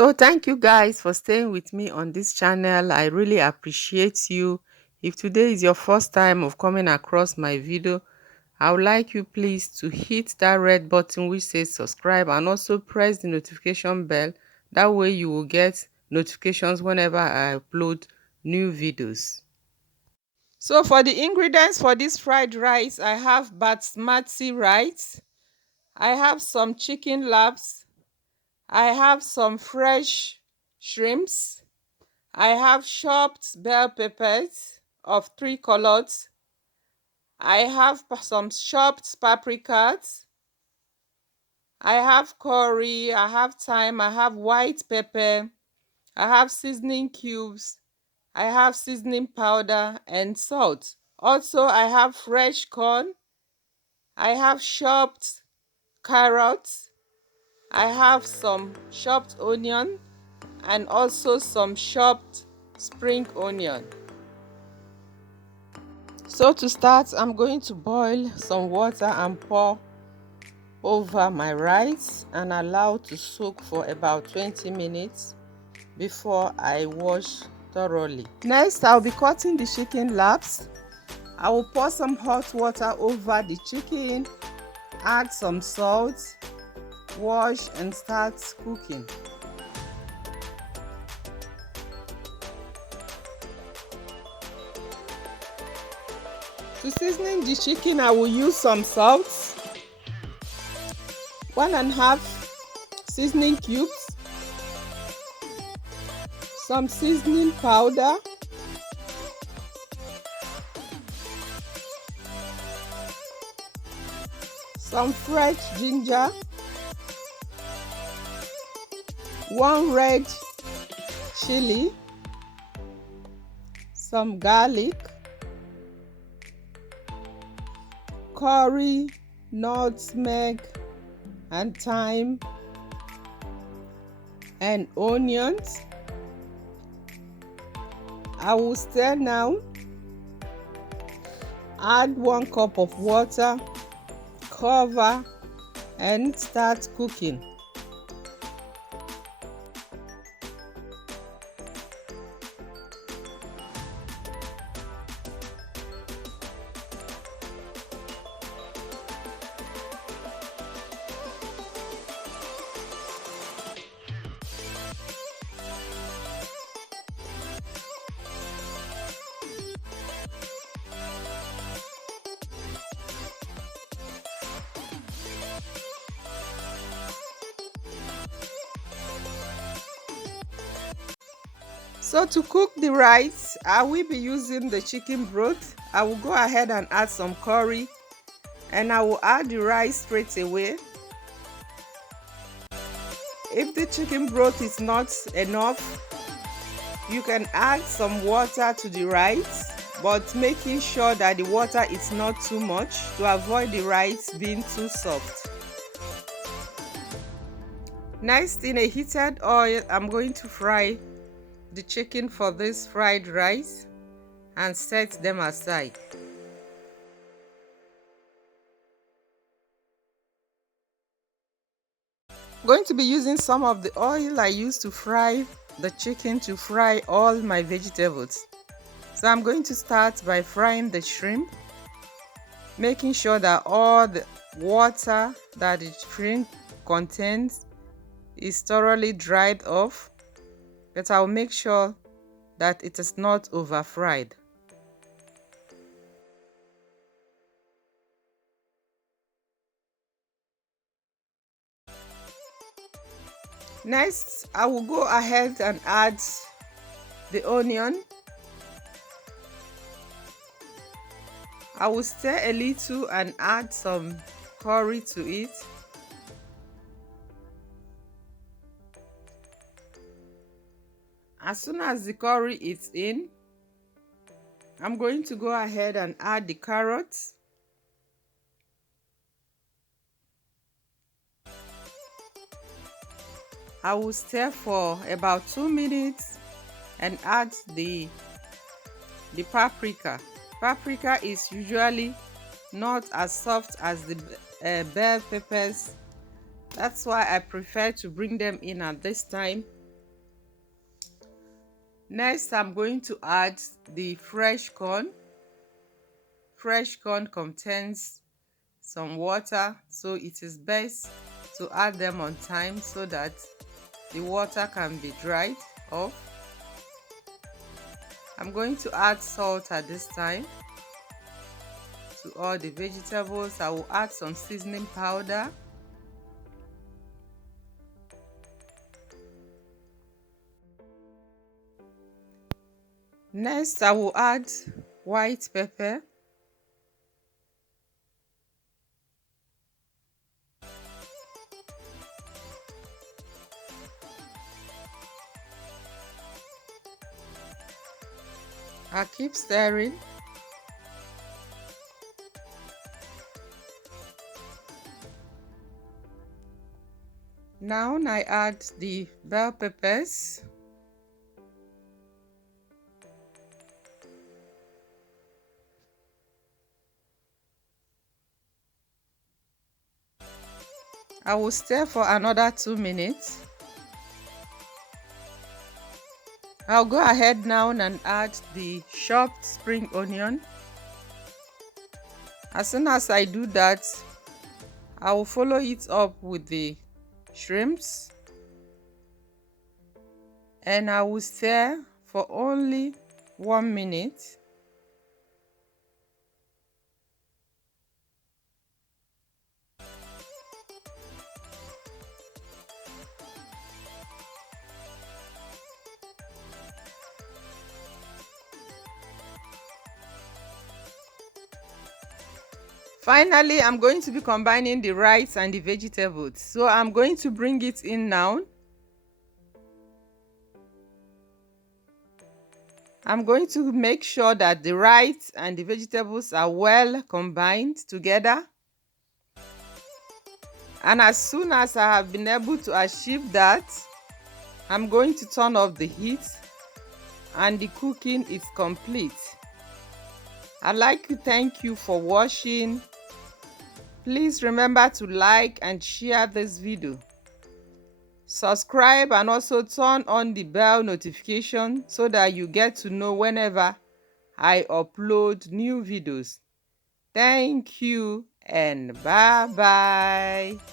So thank you guys for staying with me on this channel. I really appreciate you. If today is your first time of coming across my video, I would like you please to hit that red button which says subscribe, and also press the notification bell. That way you will get notifications whenever I upload new videos. So for the ingredients for this fried rice, I have basmati rice, I have some chicken laps, I have some fresh shrimps, I have chopped bell peppers of 3 colors, I have some chopped paprikas, I have curry, I have thyme, I have white pepper, I have seasoning cubes, I have seasoning powder and salt. Also, I have fresh corn, I have chopped carrots, I have some chopped onion, and also some chopped spring onion. So to start, I'm going to boil some water and pour over my rice and allow to soak for about 20 minutes before I wash thoroughly. Next, I'll be cutting the chicken laps. I will pour some hot water over the chicken, add some salt, wash and start cooking. To seasoning the chicken, I will use some salt, 1.5 seasoning cubes, some seasoning powder, some fresh ginger, 1 red chili, some garlic, curry, nutmeg and thyme, and onions. I will stir now. Add 1 cup of water, cover and start cooking. So to cook the rice, I will be using the chicken broth. I will go ahead and add some curry, and I will add the rice straight away. If the chicken broth is not enough, you can add some water to the rice, but making sure that the water is not too much to avoid the rice being too soft. Next, in a heated oil, I'm going to fry the chicken for this fried rice and set them aside. I'm going to be using some of the oil I used to fry the chicken to fry all my vegetables. So I'm going to start by frying the shrimp, making sure that all the water that the shrimp contains is thoroughly dried off, but I'll make sure that it is not over fried. Next, I will go ahead and add the onion. I will stir a little and add some curry to it. As soon as the curry is in, I'm going to go ahead and add the carrots. I will stir for about 2 minutes and add the paprika. Paprika is usually not as soft as the bell peppers. That's why I prefer to bring them in at this time Next, I'm going to add the fresh corn. Fresh corn contains some water, so it is best to add them on time so that the water can be dried off. I'm going to add salt at this time to all the vegetables. I will add some seasoning powder. Next, I will add white pepper. I'll keep stirring. Now I add the bell peppers. I will stir for another 2 minutes. I'll go ahead now and add the chopped spring onion. As soon as I do that, I will follow it up with the shrimps and I will stir for only 1 minute. Finally, I'm going to be combining the rice and the vegetables. So I'm going to bring it in now. I'm going to make sure that the rice and the vegetables are well combined together. And as soon as I have been able to achieve that, I'm going to turn off the heat and the cooking is complete. I'd like to thank you for watching. Please remember to like and share this video. Subscribe and also turn on the bell notification so that you get to know whenever I upload new videos. Thank you and bye bye.